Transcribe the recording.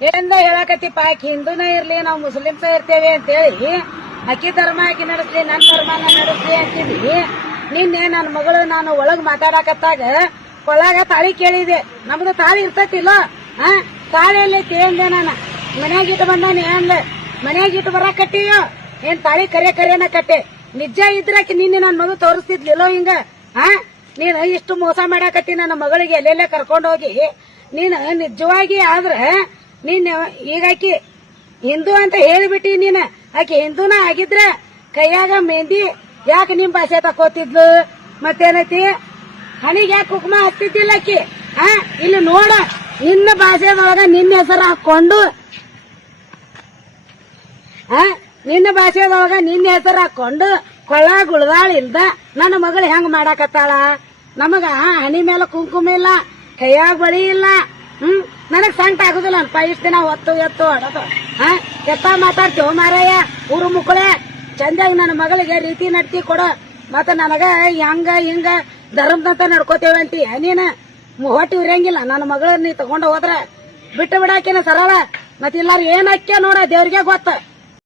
ಏನಿಂದ ಹೇಳಕತ್ತಿಪ್ಪ ಆಕಿ ಹಿಂದೂನ ಇರ್ಲಿ, ನಾವು ಮುಸ್ಲಿಮ್ಸ ಇರ್ತೇವೆ ಅಂತೇಳಿ ಅಕ್ಕಿ ಧರ್ಮ ಆಕಿ ನಡೆಸ್ಲಿ ನನ್ನ ಧರ್ಮನ ನಡೆಸ್ಲಿ ಅಂತಿದ್ವಿ. ನಿನ್ನೆ ನನ್ನ ಮಗಳು ನಾನು ಒಳಗ್ ಮಾತಾಡಕತ್ತಾಗ ಒಳಗ ತಾಳಿ ಕೇಳಿದೆ. ನಮ್ದು ತಾಳಿ ಇರ್ತತಿಲ್ಲ? ಹಾ ತಾಳಿ ಎಲ್ಲ ಅಂದೆ ನಾನು. ಮನ್ಯಾಗ ಇಟ್ಟು ಬಂದಾನೆ ಅಂದೆ ಮನ್ಯಾಗ ಇಟ್ಟು ಬರಾಕಟ್ಟಿಯೋ ಏನ್ ತಾಳಿ ಕರೆ ಕರೆನ ಕಟ್ಟೆ? ನಿಜ ಇದ್ರಾಕಿ ನಿನ್ನೆ ನನ್ನ ಮಗು ತೋರಿಸ್ತಿದ್ಲಿಲ್ಲೋ ಹಿಂಗ? ಹಾ ನೀನು ಇಷ್ಟು ಮೋಸ ಮಾಡಾಕತ್ತಿ ನನ್ನ ಮಗಳಿಗೆ ಎಲ್ಲೆಲ್ಲ ಕರ್ಕೊಂಡು ಹೋಗಿ ನೀನು ನಿಜವಾಗಿ ಆದ್ರ ನೀನ್ ಈಗ ಆಕಿ ಹಿಂದೂ ಅಂತ ಹೇಳಿಬಿಟ್ಟಿ ನೀನ. ಆಕಿ ಹಿಂದೂನ ಆಗಿದ್ರ ಕೈಯಾಗ ಮೆಹಂದಿ ಯಾಕೆ ನಿಮ್ ಭಾಷೆ ತಕೋತಿದ್ಲು ಮತ್ತೇನೈತಿ? ಹಣಿಗೆ ಯಾಕೆ ಕುಕ್ಮ ಹತ್ತಿದ್ದಿಲ್ಲ ಆಕಿ? ಹಾ, ಇಲ್ಲಿ ನೋಡ. ನಿನ್ನ ಭಾಷೆದೊಳಗ ನಿನ್ನ ಹೆಸರು ಹಾಕೊಂಡು ಆ ನಿನ್ನ ಭಾಷೆದೊಳಗ ನಿನ್ನ ಹೆಸರು ಹಾಕೊಂಡು ಕೊಳ ಗುಳದಾಳ ಇಲ್ದ ನನ್ನ ಮಗಳು ಹೆಂಗ್ ಮಾಡಾಕತ್ತಾಳ? ನಮಗ ಹಣಿ ಮೇಲೆ ಕುಂಕುಮ ಇಲ್ಲ, ಕೈಯಾಗ ಬಳಿ ಇಲ್ಲ, ಹ್ಮ್? ನನಗ್ ಸಂಟ ಆಗುದಿಲ್ಲ ಅನ್ಪ. ಇಷ್ಟ ದಿನ ಹೊತ್ತು, ಎತ್ತು ಹೊಡೋದು ಹಾ? ಎತ್ತ ಮಾತಾಡ್ತೀವ ಮಾರಯ್ಯ ಊರು ಮುಕ್ಕಳೆ. ಚಂದಾಗ ನನ್ನ ಮಗಳಿಗೆ ರೀತಿ ನಡ್ತಿ ಕೊಡು. ಮತ್ತ ನನಗ ಹಂಗ, ಹಿಂಗ ಧರ್ಮದಂತ ನಡ್ಕೋತೇವೆ ಅಂತಿ. ನೀನ? ಹೊಟ್ಟಿ ಉರಿಯಂಗಿಲ್ಲ. ನನ್ನ ಮಗಳನ್ನ ನೀ ತಗೊಂಡ ಹೋದ್ರ ಬಿಟ್ಟು ಬಿಡಾಕಿನ ಸರಳ. ಮತ್ತೆ ಇಲ್ಲಾರ ಏನ್ ಹಾಕ್ಯ ನೋಡ ದೇವ್ರಿಗೆ ಗೊತ್ತ.